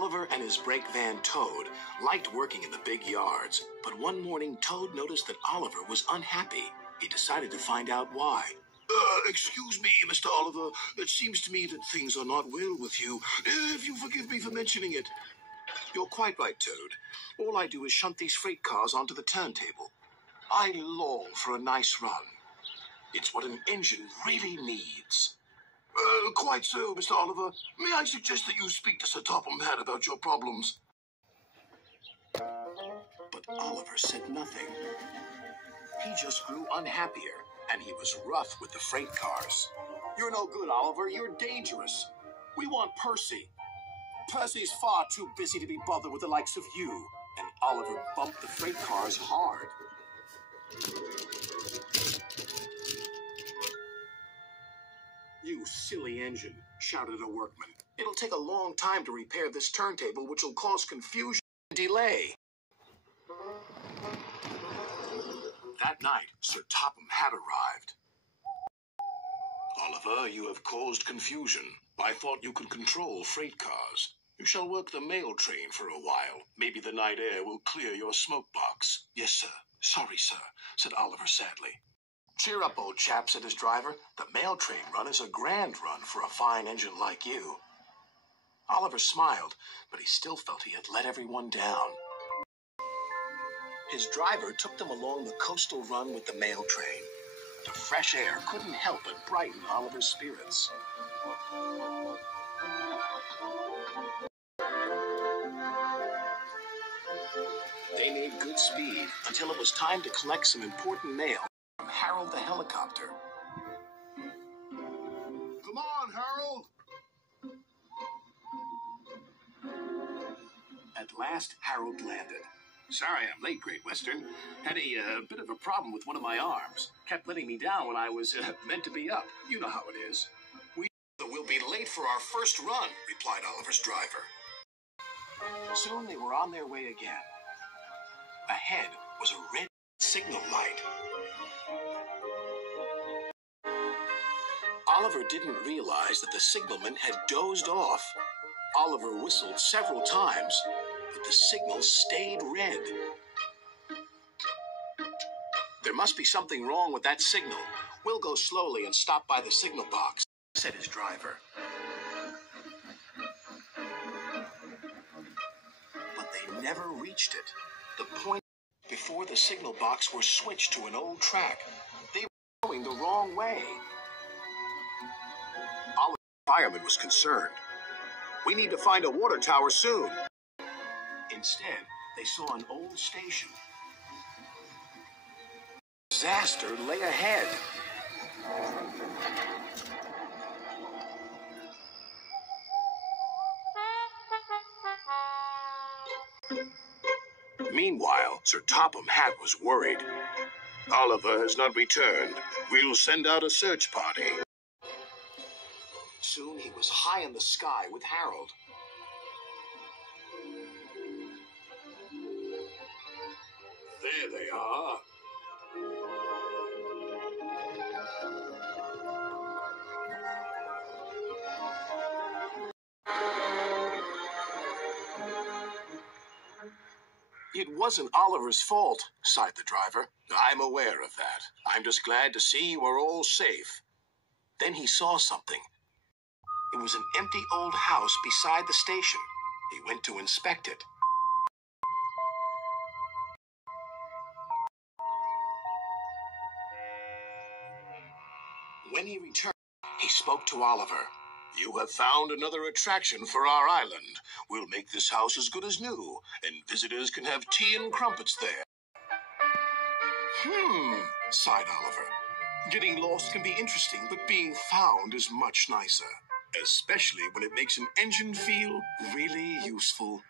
Oliver and his brake van Toad liked working in the big yards, but one morning Toad noticed that Oliver was unhappy. He decided to find out why. Excuse me, Mr. Oliver. It seems to me that things are not well with you. If you forgive me for mentioning it. You're quite right, Toad. All I do is shunt these freight cars onto the turntable. I long for a nice run. It's what an engine really needs. Quite so, Mr. Oliver. May I suggest that you speak to Sir Topham Hatt about your problems? But Oliver said nothing. He just grew unhappier, and he was rough with the freight cars. You're no good, Oliver. You're dangerous. We want Percy. Percy's far too busy to be bothered with the likes of you. And Oliver bumped the freight cars hard. You silly engine, shouted a workman. It'll take a long time to repair this turntable, which will cause confusion and delay. That night, Sir Topham Hatt arrived. Oliver, you have caused confusion. I thought you could control freight cars. You shall work the mail train for a while. Maybe the night air will clear your smoke box. Yes, sir. Sorry, sir, said Oliver sadly. Cheer up, old chap, said his driver. The mail train run is a grand run for a fine engine like you. Oliver smiled, but he still felt he had let everyone down. His driver took them along the coastal run with the mail train. The fresh air couldn't help but brighten Oliver's spirits. They made good speed until it was time to collect some important mail from Harold the helicopter. Come on, Harold! At last, Harold landed. Sorry I'm late, Great Western. Had a bit of a problem with one of my arms. Kept letting me down when I was meant to be up. You know how it is. We'll be late for our first run, replied Oliver's driver. Soon they were on their way again. Ahead was a red signal light. Oliver didn't realize that the signalman had dozed off. Oliver whistled several times, but the signal stayed red. There must be something wrong with that signal. We'll go slowly and stop by the signal box, said his driver. But they never reached it. The point before the signal box were switched to an old track. They were going the wrong way. Oliver, the fireman, was concerned. We need to find a water tower soon. Instead, they saw an old station. Disaster lay ahead. Meanwhile, Sir Topham Hatt was worried. Oliver has not returned. We'll send out a search party. Soon he was high in the sky with Harold. There they are. It wasn't Oliver's fault, sighed the driver. I'm aware of that. I'm just glad to see you are all safe. Then he saw something. It was an empty old house beside the station. He went to inspect it. When he returned, he spoke to Oliver. You have found another attraction for our island. We'll make this house as good as new, and visitors can have tea and crumpets there. Sighed Oliver. Getting lost can be interesting, but being found is much nicer. Especially when it makes an engine feel really useful.